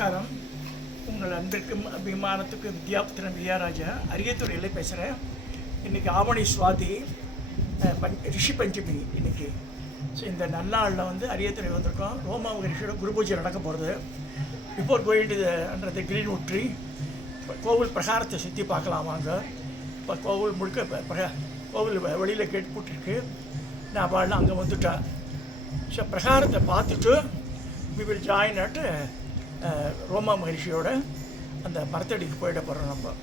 நமஸ்காரம். உங்கள் அன்பிற்கும் அபிமானத்துக்கும் வித்யாபுத்திரன் வித்யாராஜா அரியத்துறையில் பேசுகிறேன். இன்றைக்கி ஆவணி சுவாதி ரிஷி பஞ்சமி இன்றைக்கி. ஸோ இந்த நன்னாளில் அரியத்துறை வந்திருக்கோம். ரோமா ரிஷியோட குரு பூஜை நடக்க போகிறது. Before going to the Greenwood tree கோவில் பிரகாரத்தை சுற்றி பார்க்கலாம் வாங்க. இப்போ கோவில் முழுக்க கோவில் வெளியில் கேட்டு போட்டிருக்கு. நான் அவள்லாம் அங்கே வந்துட்டேன். ஸோ பிரகாரத்தை பார்த்துட்டு we will join at ரோமா மகரிஷியோட அந்த பர்த்டேக்கு போயிட போகிறோம் நம்ம.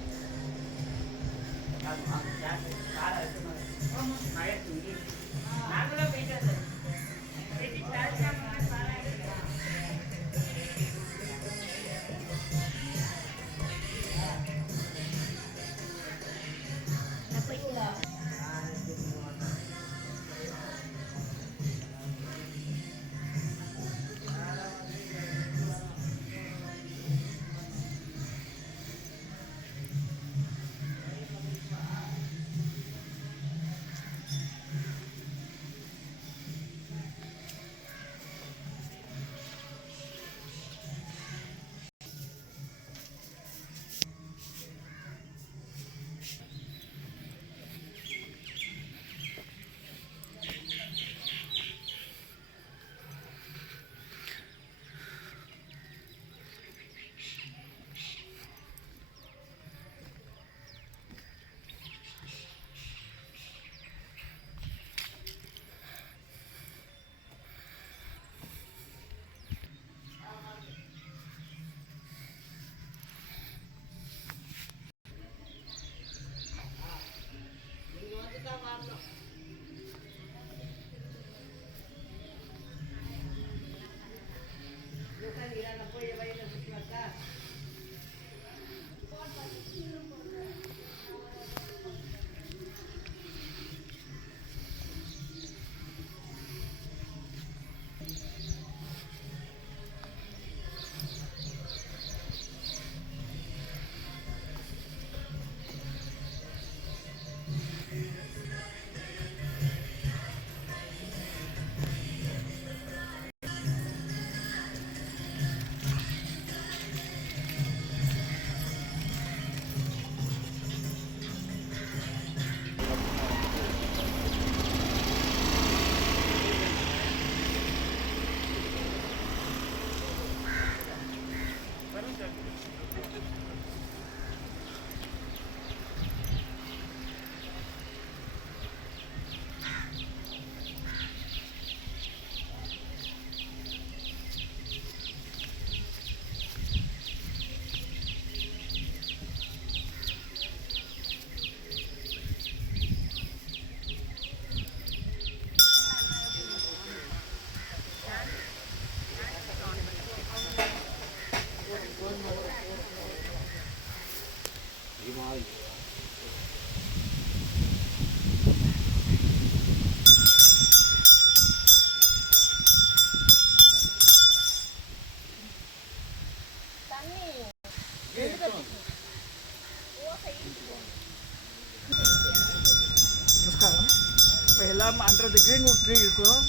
நமஸ்காரம். இப்போ எல்லாம் அண்டர் தி கிரீன்வுட் ட்ரீ இருக்கும்.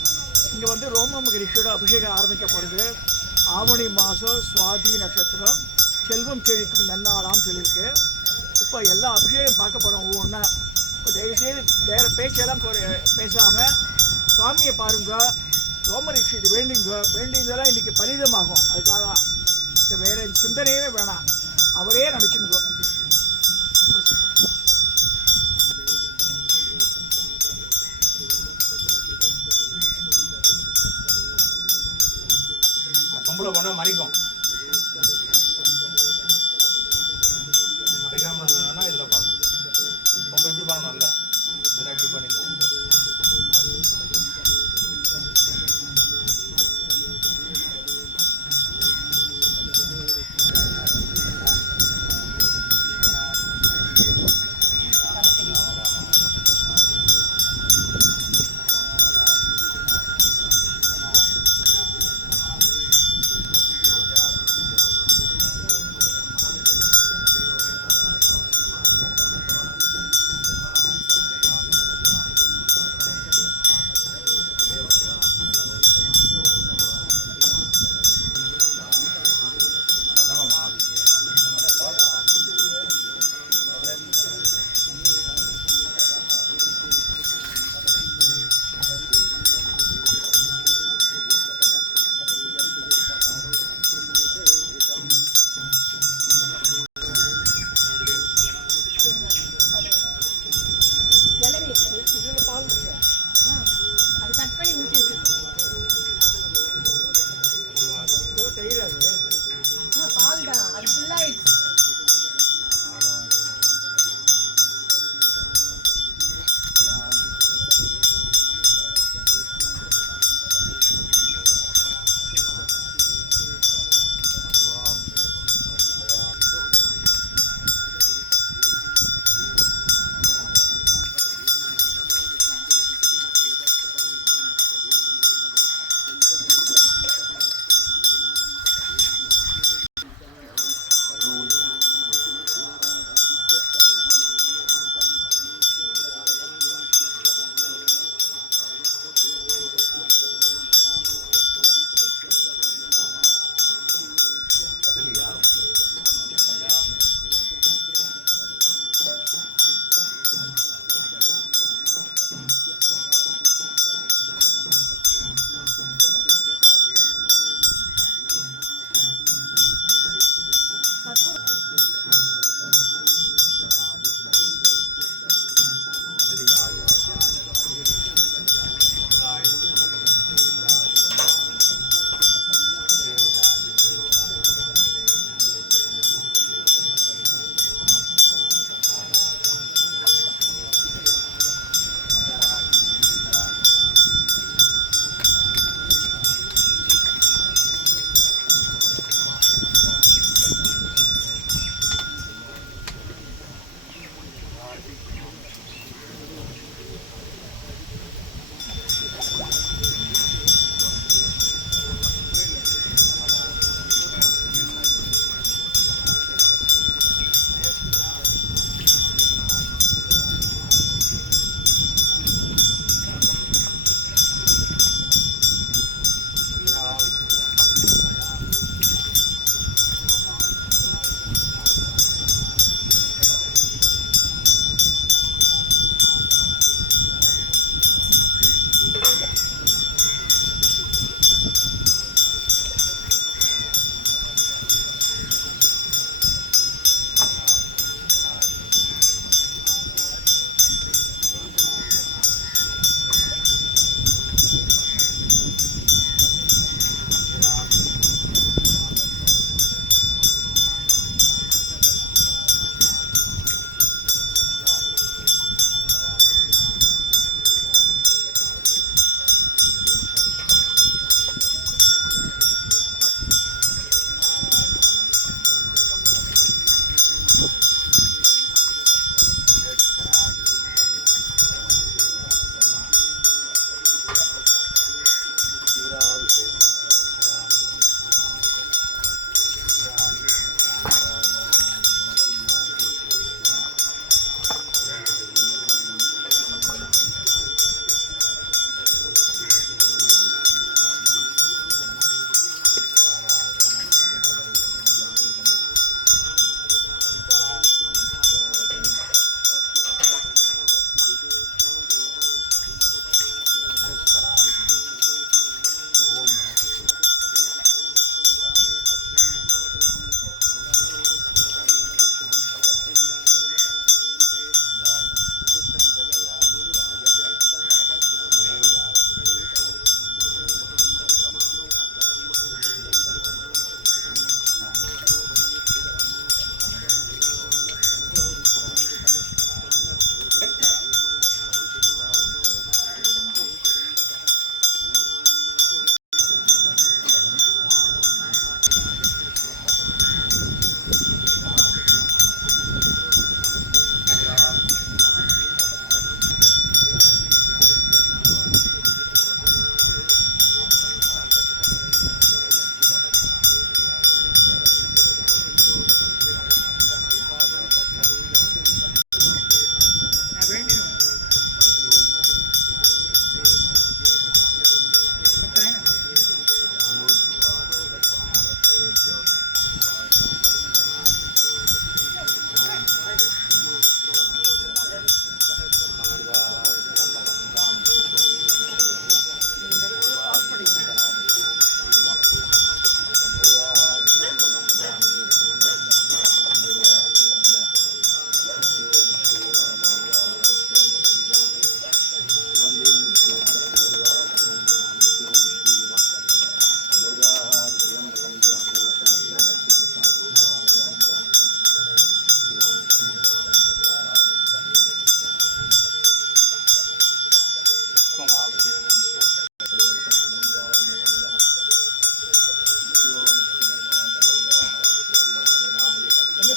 இங்கே ரோமா மகரிஷியோட அபிஷேகம் ஆரம்பிக்க போகிறது. ஆவணி மாதம் சுவாதி நட்சத்திரம் செல்வம் செழிக்கும் நன்னாளாம் சொல்லியிருக்கு. இப்போ எல்லா அபிஷேகம் பார்க்க போகிறோம் ஒவ்வொன்றா. இப்போ தயவுசெய்து வேறு பேச்செல்லாம் பேசாமல் சுவாமியை பாருங்க, ரோம ரிஷி இது வேண்டிங்க. வேண்டியதெல்லாம் இன்றைக்கி பலிதமாகும். அதுக்காக தான் வேறு சிந்தனையே வேணாம், அவரே நினச்சிங்க. பொம்பளை போனால் மறிக்கும். மறைக்காமல் வேணும்னா இதில் பண்ணணும். ரொம்ப இப்படி பண்ணணும்ல, இதில் இப்படி பண்ணிக்கலாம்.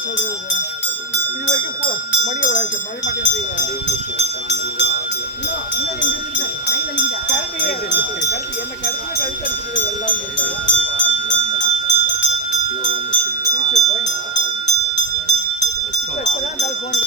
சொல்றது இது வரைக்கும் போ மணியை விளையாட்டு மழை மாட்டேன்றீங்க கருத்து என்ன கருத்து கழுத்து எடுத்துட்டு எல்லாம் இப்பதான் அந்த போன்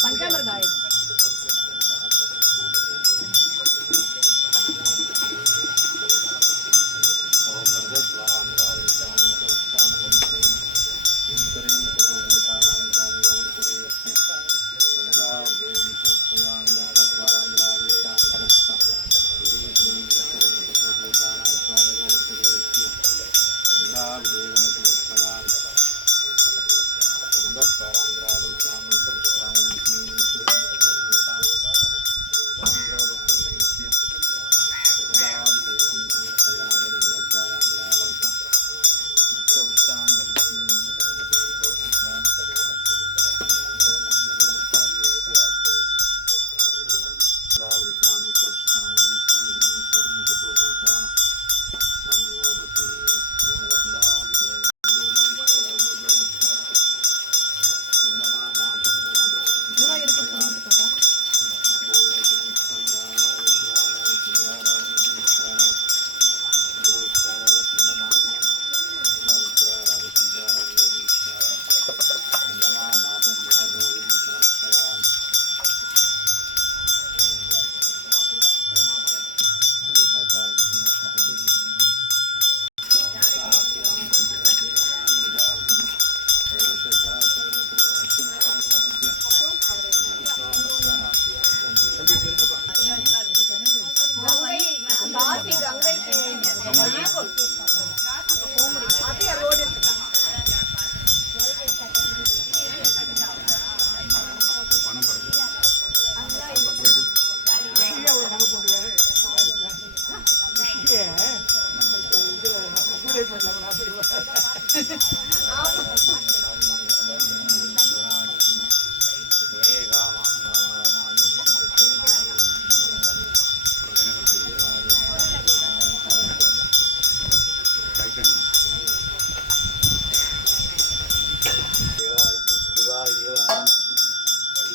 பஞ்சாமிரதாய்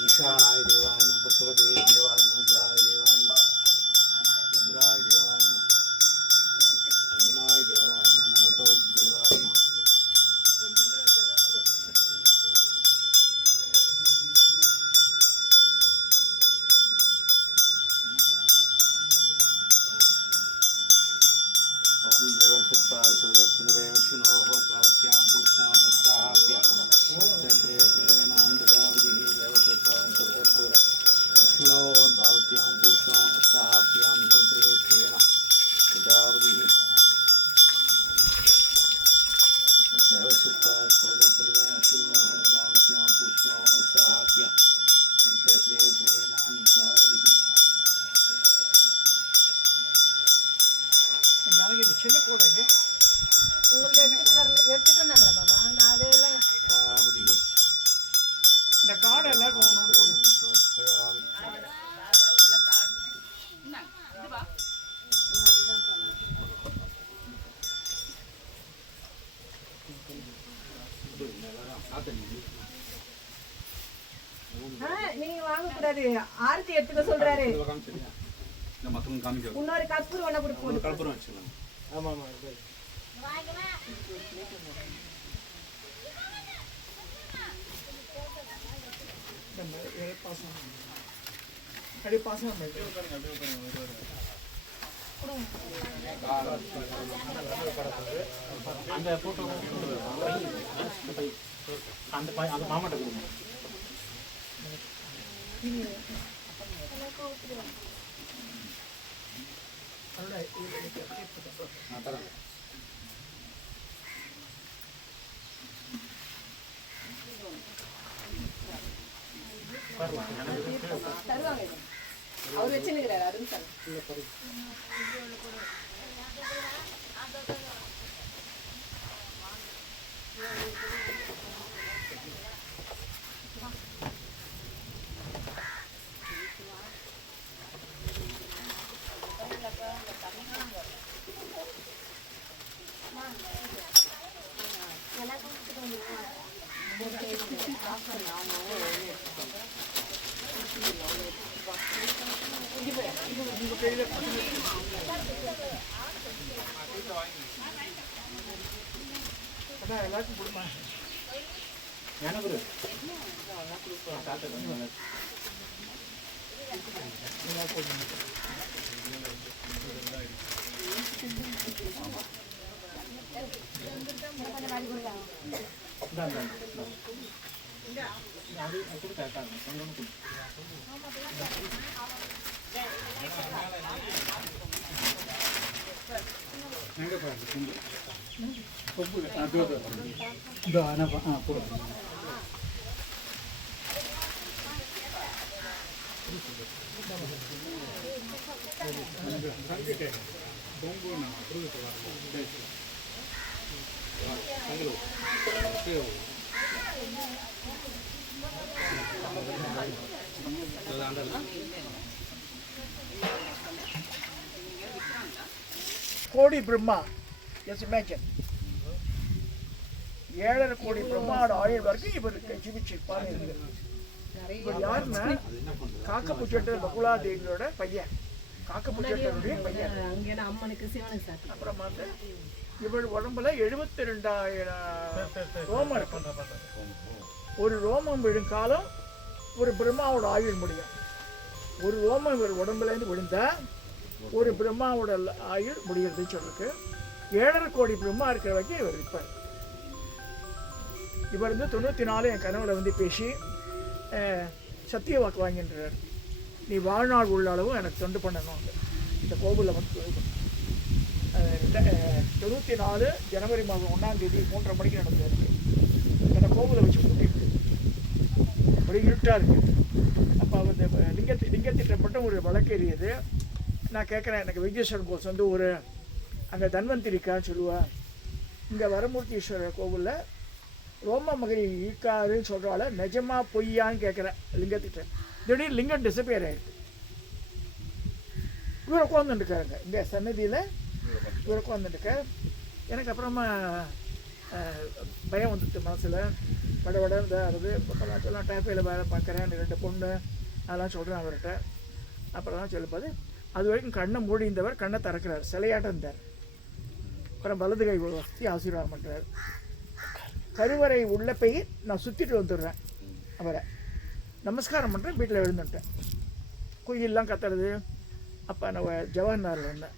ईशानाय देवाय नमः पशुपते देवाय नमः उग्राय देवाय नमः रुद्राय देवाय नमः अन्नाय देवाय नमः भगवतो देवाय नमः ओम देवसत्पाय सर्वप्रभवे विष्णोः भगवत्यां पूष्णां अस्ताहाप्य चक्रे नाम ददावधि देवसत्पाय सर्वप्रभवे विष्णोः भगवत्यां पूष्णां अस्ताहाप्यां चक्रे ददावधि देवसत्पाय सर्वप्रभवे विष्णोः भगवत्यां पूष्णां अस्ताहाप्य चक्रे नाम ददावधि எனக்கு இந்த சின்ன கூடைங்க எடுத்துட்டு வந்தாங்களா மாமா நான் அதெல்லாம் ददावधि இந்த காடை எல்லாருக்கும் ஒன்று ஒன்று கொடு நீங்க வாங்க கூடாது ஆரத்தி எடுத்துக்க சொல்றாரு காமிக்க இன்னொரு கற்பூரம் ஒண்ணு கூட போடு கற்பூரம் வச்சுக்கலாம் ஆமாம் ஆமாம் பாசம் அப்படியே பாசம் அந்த போட்டோ அந்த அந்த மாமாட்ட கொடுங்க அதோட இது எனக்கு அப்படியே போதும். தரேன். தருவாங்க இது. அவர் வச்சுன்னுக்கிறாரு அருண் சார். உங்கள் கையில் அதான் எல்லாருக்கும் கொடுமா. எனக்கு கோடி பிரம்மா, எஸ் இமேஜின் 7.5 கோடி பிரம்மாவோட ஆயுள் வரைக்கும் இவருக்கு ஜீவிச்சிருப்பாரு. இவர் யாருன்னா காக்கப்புச்சட்டர் பகுலா தேவியோட பையன், காக்கப்புச்சட்டருடைய பையன். அப்புறம் வந்து இவள் உடம்புல 72,000 ரோமம் இருக்கு. ஒரு ரோமம் விழும் காலம் ஒரு பிரம்மாவோட ஆயுள் முடியும். ஒரு ரோமம் இவர் உடம்புலேருந்து விழுந்தா ஒரு பிரம்மாவோட ஆயுள் முடிகிறதுன்னு சொல்லிருக்கு. 7.5 கோடி பிரம்மா இருக்கிற வரைக்கும் இவர் இருப்பார். இவர் வந்து 94 என் கனவுல வந்து பேசி சத்திய வாக்கு வாங்கின்றார். நீ வாழ்நாள் உள்ள அளவும் எனக்கு தொண்டு பண்ணணும். இந்த கோவிலில் வந்து 94 ஜனவரி மாதம் 1ஆம் தேதி 3:30 மணிக்கு நடந்தது. அந்த கோவிலை வச்சு கூட்டிட்டு ஒரு இருட்டாக இருக்குது. அப்போ அந்த லிங்கத்திட்ட மட்டும் ஒரு வழக்கேறியது. நான் கேட்குறேன், எனக்கு விஜயேஸ்வரன் போஸ் வந்து ஒரு அங்கே தன்வந்திரிக்கான்னு சொல்லுவேன். இங்கே வரமூர்த்தீஸ்வரர் கோவிலில் ரோம மகரி ஈக்காருன்னு சொல்கிறால நிஜமா பொய்யான்னு கேட்குறேன் லிங்கத்திட்ட. திடீர்னு லிங்கம் டிசப்பியர் ஆகிடுது. இவர் உட்காந்துட்டுருக்காருங்க இங்கே சன்னதியில், இவர் உட்காந்துட்டுருக்க. எனக்கு அப்புறமா பயம் வந்துட்டு மனசில் வடவடன்னு ஆகுது. அப்போலாம் டேப்பையில் வேலை பார்க்குறேன், 2 பொண்ணு அதெல்லாம் சொல்கிறேன் அவர்கிட்ட. அப்புறம் தான் சொல்லும்போது அது வரைக்கும் கண்ணை மூடிந்தவர் கண்ணை திறக்கிறார், சிலையாட்டம் இருந்தார். அப்புறம் வலது கை வசதி ஆசீர்வாதம் பண்ணுறார். கருவறை உள்ள போய் நான் சுற்றிட்டு வந்துடுறேன். அவரை நமஸ்காரம் பண்ணுறேன், வீட்டில் எழுந்துட்டேன். குயிலெலாம் கத்துறது. அப்போ நான் ஜவஹர்லாலில் இருந்தேன்.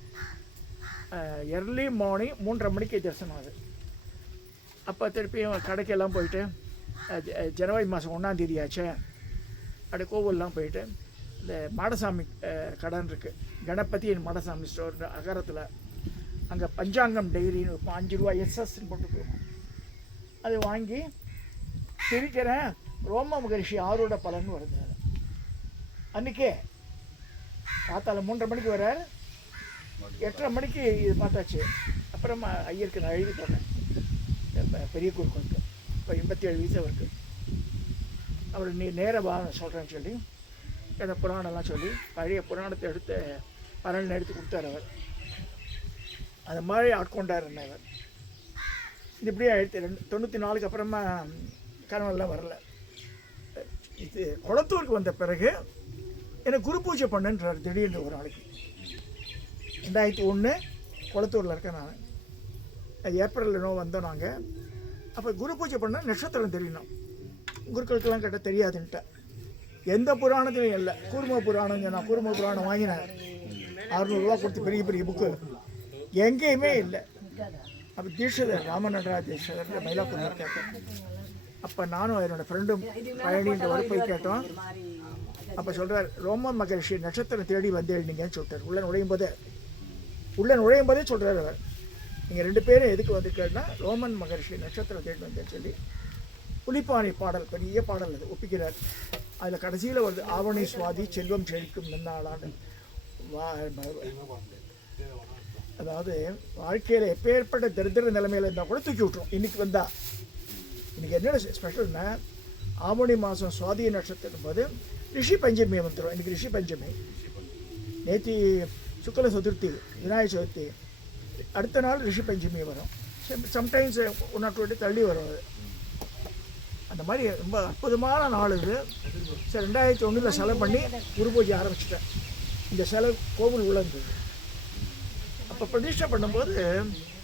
எர்லி மார்னிங் 3:30 மணிக்கு தரிசனம் அது. அப்போ திருப்பியும் கடைக்கெல்லாம் போயிட்டு ஜனவரி மாதம் 1ஆம் தேதி ஆச்சு. அப்படியே கோவிலெலாம் போயிட்டு இந்த மாடசாமி கடன் இருக்குது, கணபதி மாடசாமி ஸ்டோர் அகரத்தில். அங்கே பஞ்சாங்கம் டைரின்னு 5 ரூபா எஸ்எஸ்ன்னு போட்டு போயிடும். அது வாங்கி பிரிக்கிறேன். ரோம மகரிஷி ஆரோட பலன் வருது. அன்றைக்கே காத்தால 3:30 மணிக்கு வர்றார். 8:30 மணிக்கு இது பார்த்தாச்சு. அப்புறமா ஐயருக்கு நான் எழுதி போனேன், பெரிய குறுக்கு. இப்போ 87 வயசு அவருக்கு. அவர் நீ நேராக வா சொல்கிறேன்னு சொல்லி அந்த புராணம்லாம் சொல்லி பழைய புராணத்தை எடுத்து பலன் எடுத்து கொடுத்தார் அவர். அது மாதிரி ஆட்கொண்டார் அவர். இது இப்படியே 94க்கு அப்புறமா கனவெல்லாம் வரல. இது குளத்தூருக்கு வந்த பிறகு எனக்கு குரு பூஜை பண்ணுன்றார் திடீர்னு ஒரு நாளைக்கு. 2001 குளத்தூரில் இருக்கேன் நான். அது ஏப்ரலில் வந்தோம் நாங்கள். அப்போ குரு பூஜை பண்ணால் நட்சத்திரம் தெரியணும். குருக்களுக்கெல்லாம் கேட்டால் தெரியாதுன்ட்டேன். எந்த புராணத்துலையும் இல்லை. கூர்ம புராணம் நான் கூர்ம புராணம் வாங்கினேன், 600 ரூபா கொடுத்து பெரிய பெரிய புக்கு. எங்கேயுமே இல்லை. அப்போ தீட்சிதர் ராமநடராஜ் தீட்சிதர் மயிலாப்பூர் கேட்டேன். அப்போ நானும் என்னோடய ஃப்ரெண்டும் பழனின்ற வரை போய் கேட்டோம். அப்போ சொல்கிறார், ரோம மகரிஷி நட்சத்திரம் தேடி வந்து எழுதிங்கன்னு சொல்லிட்டார். உள்ளே நுழையும் போதே உள்ளே நுழையும் போதே சொல்கிறார் அவர், நீங்கள் 2 பேரும் எதுக்கு வந்திருக்கேன்னா ரோமன் மகர்ஷி நட்சத்திரம் தேடி வந்தேன்னு சொல்லி புலிப்பாணி பாடல், பெரிய பாடல் அது ஒப்பிக்கிறார். அதில் கடைசியில் வருது, ஆவணி சுவாதி செல்வம் செழிக்கும் நன்னாளான்னு. அதாவது வாழ்க்கையில் எப்பேற்பட்ட தரித்திர நிலைமையில் இருந்தால் கூட தூக்கி விட்டுரும். இன்றைக்கி வந்தால் இன்றைக்கி என்ன ஸ்பெஷல்னா, ஆவணி மாதம் சுவாதி நட்சத்திரம் போது ரிஷி பஞ்சமி வந்துடும். இன்றைக்கி ரிஷி பஞ்சமி, நேற்று சுக்ல சதுர்த்தி, விநாயகர் சதுர்த்தி, அடுத்த நாள் ரிஷி பஞ்சமி வரும். சம்டைம்ஸ் 1 or 2 days தள்ளி வரும். அது அந்த மாதிரி ரொம்ப அற்புதமான நாள் இது. சரி, 2001 செலவு பண்ணி குரு பூஜை ஆரம்பிச்சிட்டேன். இந்த செலவு கோவில் உள்ள இருந்தது. அப்போ பிரதிஷ்டை பண்ணும்போது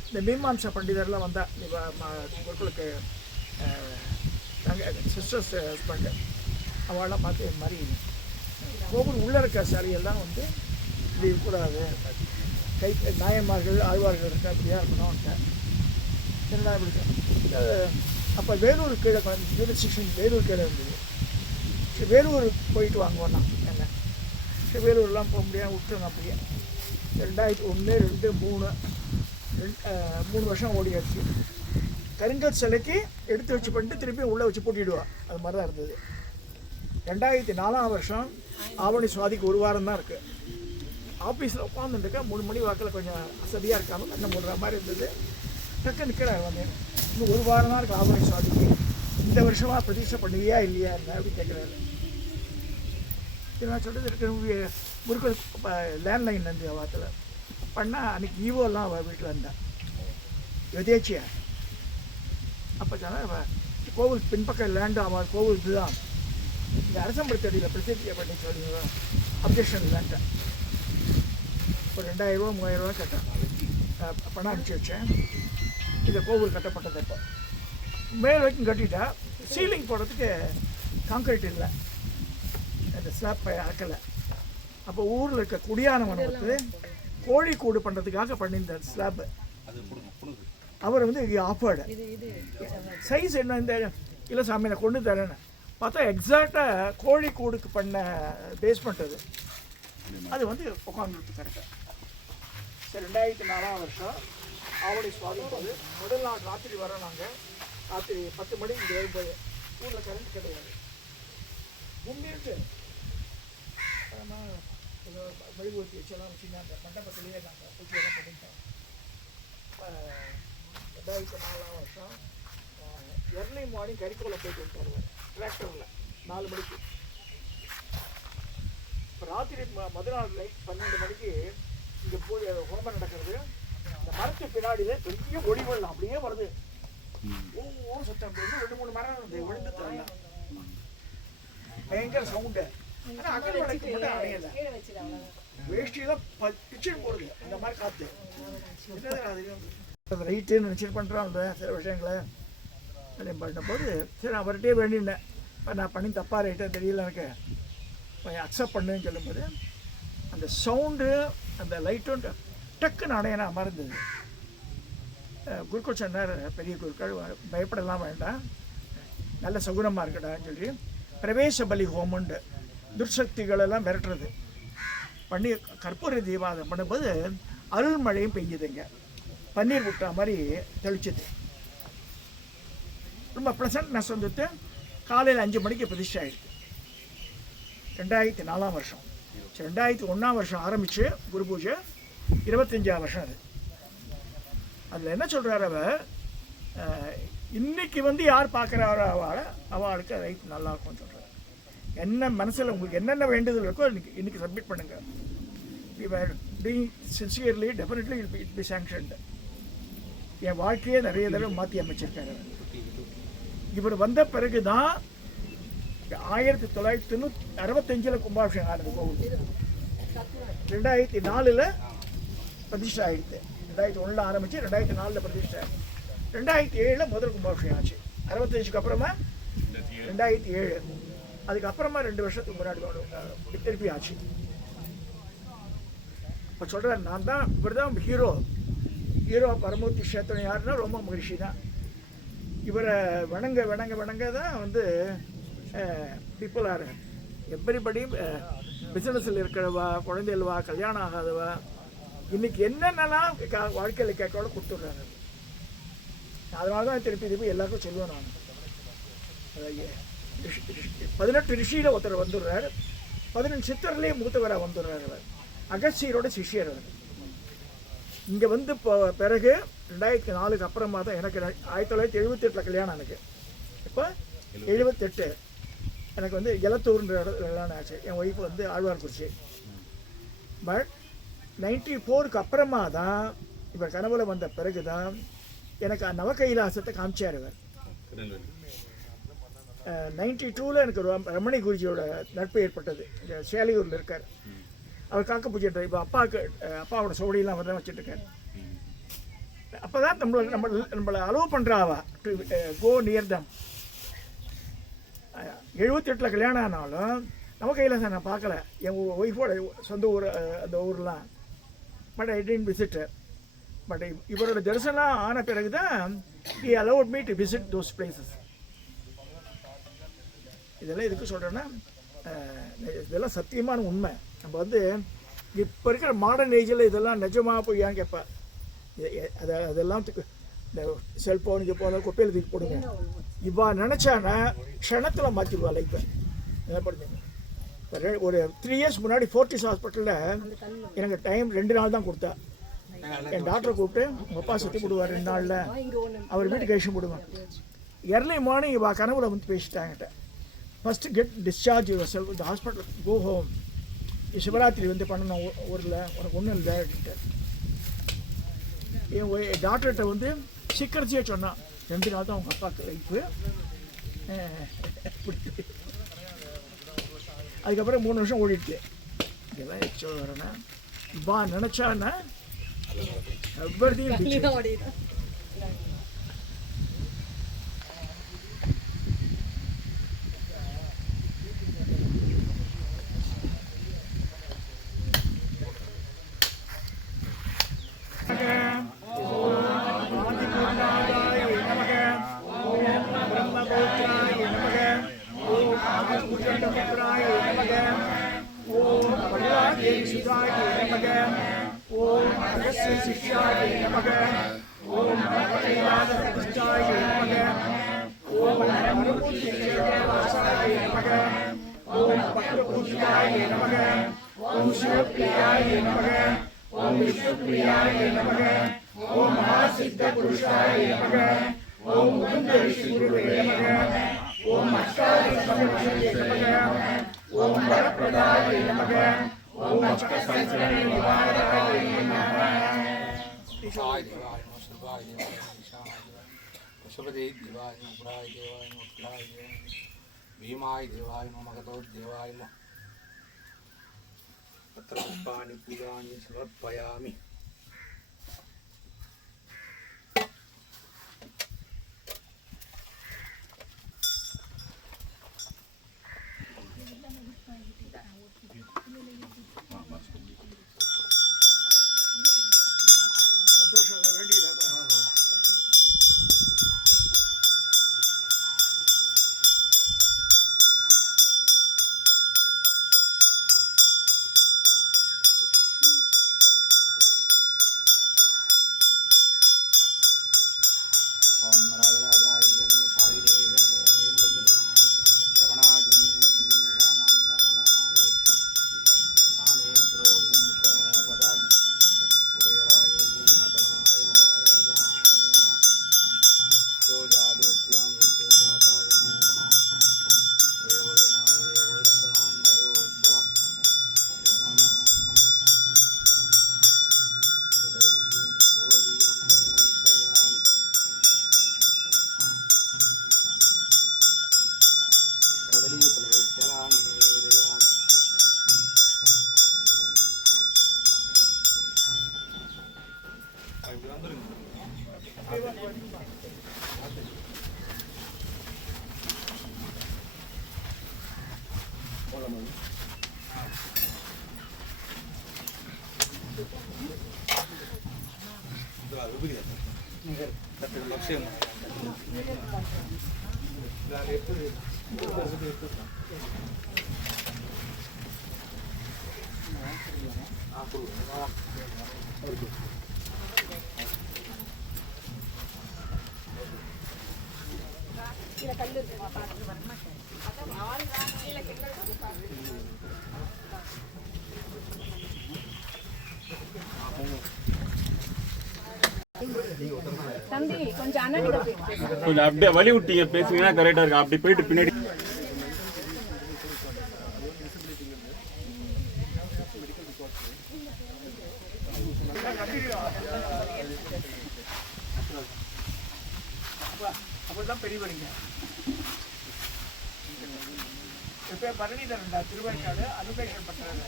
இந்த மீமாம்சா பண்டிதர்லாம் வந்தால் குருக்களுக்கு நாங்கள் சிஸ்டர்ஸ் ஹஸ்பண்டு அவள்லாம் பார்த்து இது மாதிரி கோவில் உள்ளே இருக்க சாரியெல்லாம் வந்து இப்படி இருக்கக்கூடாது, கை நாயன்மார்கள் ஆழ்வார்கள் இருக்க அப்படியா இருக்கணும்ன்ட்டு என்னடா இப்படி. அப்போ வேலூர் கீழே ஜூரிஸ்டிக்ஷன் வேலூர் கீழே இருந்தது. சரி, வேலூர் போயிட்டு வாங்குவோண்ணா என்ன. சரி, வேலூர்லாம் போக முடியாது, விட்டுருங்க அப்படியே. 2001, 2, 3 வருஷம் ஓடியாச்சு. கருங்கல் சிலைக்கு எடுத்து வச்சு பண்ணிட்டு திருப்பி உள்ளே வச்சு பூட்டிடுவா. அது மாதிரி தான் இருந்தது. 2004 வருஷம் ஆவணி சுவாதிக்கு 1 வாரம் தான் இருக்குது. ஆஃபீஸில் உட்காந்துருக்கேன், 3 மணி வாக்கில் கொஞ்சம் அசதியாக இருக்காமல் கண்ணை மூடுற மாதிரி இருந்தது. டக்கு நிற்கிறேன் வந்து, இன்னும் 1 வாரம் தான் இருக்குது ஆவணி சுவாதிக்கு, இந்த வருஷமாக பிரதிஷ்டை பண்ணுவியா இல்லையா என்ன அப்படி கேட்குறாரு. நான் சொல்கிறது இருக்கு, முருகல் லேண்ட்லைன் வந்து வாரத்தில் பண்ணால் அன்றைக்கி ஈவோலாம் அவள் வீட்டில் இருந்தான் எதேச்சியா. அப்போ சொன்னால் கோவில் பின்பக்கம் லேண்டு அவள் கோவில் இதுதான், இந்த அரசம்படுத்தடியில் பிரசித்தியை பண்ணி சொல்லுங்க அப்ஜெக்ஷன் இல்லைன்ட்டேன். இப்போ 2000 ரூபா 3000 ரூபா கேட்டேன், பணம் அனுப்பிச்சி வச்சேன். இந்த கோவில் கட்டப்பட்டது இப்போ மேல் வரைக்கும் கட்டிட்டா, சீலிங் போடுறதுக்கு கான்கிரீட் இல்லை, அந்த ஸ்லாப் அக்கலை. அப்போ ஊரில் இருக்க குடியானவனை வந்து கோழி கூடு பண்ணுறதுக்காக பண்ணியிருந்த ஸ்லாப்பு அவர் வந்து ஆஃபர்டு சைஸ் என்ன, இந்த இல்லை சாமி நான் கொண்டு தரேன்னு பார்த்தா எக்ஸாக்டாக கோழி கூடுக்கு பண்ண பேஸ்மெண்ட் அது வந்து உட்காந்துருக்கு கரெக்டாக. சரி, 2004 வருஷம் ஆவணி சுவாதி போது முதல் நாள் ராத்திரி வரோம். நாங்கள் ராத்திரி 10 மணிக்கு இங்கே வரும்போது ஊரில் கரண்ட் கிடையாது. முன்னிட்டு மெழுகுவர்த்தி வச்செல்லாம் வச்சுங்க அந்த மண்டபத்திலேயே நாங்கள் பூச்சியெல்லாம் பண்ணிட்டோம். 2004 வருஷம் எர்லி மார்னிங் கறிக்கோலை போயிட்டு வந்துட்டார் டிராக்டரில் 4 மணிக்கு. இப்போ ராத்திரி முதல் நாள் நைட் 12 மணிக்கு இங்கே போய் ஹோமம் நடக்கிறது. இந்த மரத்து பின்னாடியில் பெரிய ஒளி வெள்ளம் அப்படியே வருது. ஒவ்வொரு சத்தம் 2-3 மரம் இருந்தது, விழுந்து தரல, பயங்கர சவுண்டு. ஆனால் அகல் வளைக்கு மட்டும் அணையலை, வேஷ்டியெல்லாம் பிச்சுன்னு போடுது இந்த மாதிரி காற்று. அது ரைட்டுன்னு நினச்சிட்டு பண்ணுறோம் அந்த சில விஷயங்களை பண்ணும்போது. சரி, நான் அவர்கிட்டே வேண்டினேன், இப்போ நான் பண்ணி தப்பாக ரைட்டாக தெரியல எனக்கு, கொஞ்சம் அக்செப்ட் பண்ணுன்னு சொல்லும்போது அந்த சவுண்டு அந்த லைட்டும் டக்குன்னு அணையனா மறந்தது. குருக்கள் சொன்னார், பெரிய குருக்கள் பயப்படலாம் வேண்டாம், நல்ல சகுனமாக இருக்கடான்னு சொல்லி பிரவேச பலி ஹோமண்டு துர்சக்திகளெல்லாம் மிரட்டுறது பண்ணி கற்பூர தீபாவளி பண்ணும்போது அருள்மழையும் பெய்யுதுங்க, பன்னீர் விட்டா மாதிரி தெளிச்சது. ரொம்ப ப்ளசன்ட்னஸ் வந்துட்டு காலையில் 5 மணிக்கு பிரதிஷ்டை ஆகிடுது. 2004 வருஷம். 2001 வருஷம் ஆரம்பித்து குரு பூஜை 25 வருஷம் அது. அதில் என்ன சொல்கிறார் அவர், இன்னைக்கு வந்து யார் பார்க்குறாரோ அவளுக்கு ரைட் நல்லா இருக்கும்னு சொல்கிறார். என்ன மனசில் உங்களுக்கு என்னென்ன வேண்டுதல் இருக்கோ இன்னைக்கு சப்மிட் பண்ணுங்கள். Doing sincerely definitely it be sanctioned. என் வாழ்க்கையே நிறைய தடவை மாற்றி அமைச்சிருக்காரு. இவர் வந்த பிறகு தான் 1965 கும்பாபிஷேகம் ஆனது கோவில். 2004 பிரதிஷ்டை ஆகிடுது. 2001 ஆரம்பித்து 2004 பிரதிஷ்டை, 2007 முதல் கும்பாபிஷேகம் ஆச்சு. 65க்கு அப்புறமா 2007, அதுக்கப்புறமா 2 வருஷத்துக்கு முன்னாடி திருப்பி ஆச்சு. இப்போ சொல்கிறேன், நான் தான் இவர் தான் ஹீரோ பரமூர்த்தி கஷேத்திரம் யாருன்னா ரோம மகரிஷி தான். இவரை வணங்க தான் வந்து பீப்புள் ஆர் எவ்ரிபடி பிஸ்னஸில் இருக்கிறவா, குழந்தைகளவா, கல்யாணம் ஆகாதவா, இன்னைக்கு என்னென்னலாம் வாழ்க்கையில் கேட்கோட கொடுத்துட்றாங்க. அதனால தான் திருப்பி எல்லாருக்கும் சொல்லுவேன் நான். 18 ரிஷியில் ஒருத்தர் வந்துடுறார், 15 சித்தர்லேயே மூத்தவராக வந்துடுறாரு அவர். அகஸ்தியரோட சிஷியர் அவர். இங்கே வந்து பிறகு 2004 அப்புறமா தான் எனக்கு 1978 கல்யாணம். எனக்கு இப்போ 78 எனக்கு வந்து எலத்தூர்ன்ற கல்யாணம் ஆச்சு. என் ஒய்ஃபு வந்து ஆழ்வார்குறிச்சி. பட் 94க்கு அப்புறமா தான் இவர் கனவுல வந்த பிறகு தான் எனக்கு நவ கைலாசத்தை காமிச்சார் இவர். 92ல் எனக்கு ரமணி குருஜியோட நட்பு ஏற்பட்டது. இங்கே சேலையூரில் இருக்கார் அவர். காக்க பூஜை இப்போ அப்பாவோட சோடியெல்லாம் அவர் தான் வச்சுட்டுருக்கார். அப்போ தான் நம்மளை அலோவ் பண்ணுறாவா டு கோ நியர் தம். 78 கல்யாணம் ஆனாலும் நம்ம கையில் நான் பார்க்கல என் ஒய்ஃபோட சொந்த ஊர் அந்த ஊர்லாம். But I tend visit. But இவரோட தரிசனம் ஆன பிறகு தான் he allowed me to visit those places. இதெல்லாம் எதுக்கு சொல்கிறேன்னா இதெல்லாம் சத்தியமான உண்மை. நம்ம வந்து இப்போ இருக்கிற மாடர்ன் ஏஜில் இதெல்லாம் நிஜமாக போய் ஏன் கேட்பேன். அதெல்லாம் இந்த செல்ஃபோன் இது போல குப்பையில் தூக்கி போடுங்க. இவ்வா நினச்சானா க்ஷணத்தில் மாற்றிடுவா லைஃப்பை. என்ன பண்ணுங்க, ஒரு 3 இயர்ஸ் முன்னாடி ஃபோர்ட்டிஸ் ஹாஸ்பிட்டலில் எனக்கு டைம் 2 நாள் தான் கொடுத்தா. என் டாக்டரை கூப்பிட்டு உங்கள் அப்பா சுற்றி போடுவார் 2 நாளில், அவர் வீட்டுக்கு கழிச்சு போடுவேன். early மார்னிங் இவா கனவுல வந்து பேசிட்டாங்கிட்ட. ஃபஸ்ட்டு கெட் டிஸ்சார்ஜ் யுவர் செல்ஃப் இந்த ஹாஸ்பிட்டல், கோ ஹோம். சிவராத்திரி வந்து பண்ணணும் ஊரில், உனக்கு ஒன்றும் இல்லை அப்படின்ட்டு. என் டாக்டர்கிட்ட வந்து சீக்கிரத்தையே சொன்னான் 2 நாள் தான் உங்கள் அப்பாவுக்கு லைஃபு. அதுக்கப்புறம் 3 வருஷம் ஓடிடுச்சு. இதெல்லாம் எச்சோ வரேன்னா வா நினச்சான்னா எவ்வளோத்தையும் पशुपते देवाय नमः, पुराय देवाय नमः, उत्कलाय देवाय नमः, भीमाय देवाय नमः, मगधो देवाय नमः। पत्रपुष्पाणि पूजानि समर्पयामि। தம்பி கொஞ்சம் அண்ணன் கொஞ்சம் அப்படியே வழி விட்டீங்க பேசுனீங்கன்னா கரெக்டா இருக்கும். அப்படி போயிட்டு பின்னாடி அப்பதான் பெரியவரிங்க. இப்போ பரணிதரன்டா திருவேற்காடு அனுபேஷன் பண்றாரு.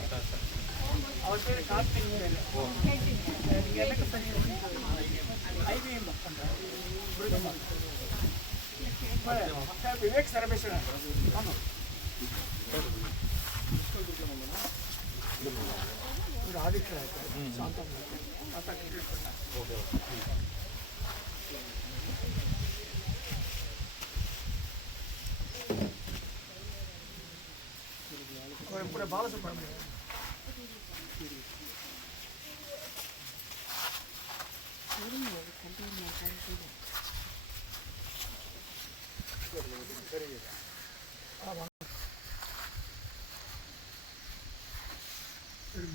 அவர் பேர் கார்த்திக் பேரு. நீங்க எனக்கு ஐவிஎம் பண்றாரு. விவேக் சரபேஸ்வரன். ஆமா. ஒரு ஆடிட்டர் இருக்காரு. சாந்தா கிரியேட் பண்ணாரு. पूरे बालसुब्रमण्यम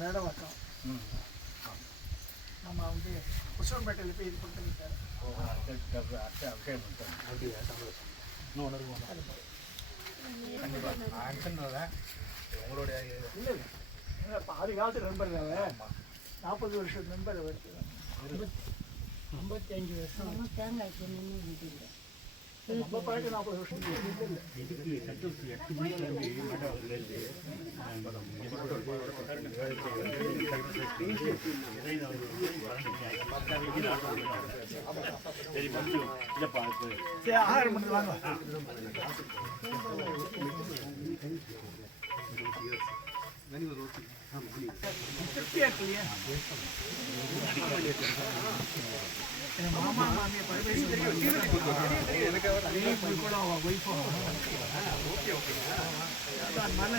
மேடம் அக்கா நம்ம வந்து புஷ்பம்பேட்டையில் போய் இது பண்ணிட்டாரு. உங்களுடைய இல்லை இல்லை பாதி காலத்து நண்பர் 40 வருஷம் நண்பர் வருது. 55 வருஷம் நம்ம பழக்கம் 40 வருஷம் சரி 6 மணி வாங்க. திருப்தியா இருக்கு இல்லையா? மாமா மாமியை பரிபேசி கூட ஒய்ஃபும் மன